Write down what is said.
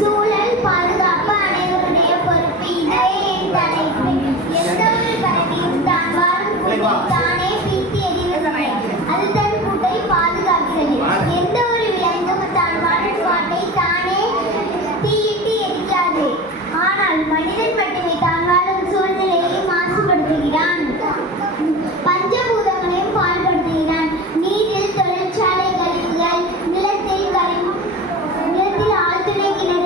சூழல் பாதுகாப்பு அனைவருடைய பொறுப்பு. இதுவே என் தலைப்பு. எந்த ஒரு பறவையும் தான் வாழும் கூட்டை தானே பிரித்து எறிவதில்லை. அது தன் கூட்டை பாதுகாக்கிறது. எந்த ஒரு விலங்கும் தான் வாழும் காட்டை தானே தீயிட்டு எரிக்காது. ஆனால் மனிதன் மட்டுமே தான் வாழும் சூழ்நிலையை மாசுபடுத்துகிறான். பஞ்சபூதங்களையும் பாழ்படுத்துகிறான். நீரில் தொழிற்சாலை கழிவுகள், நிலத்தில் ஆழ்துளை கிணறு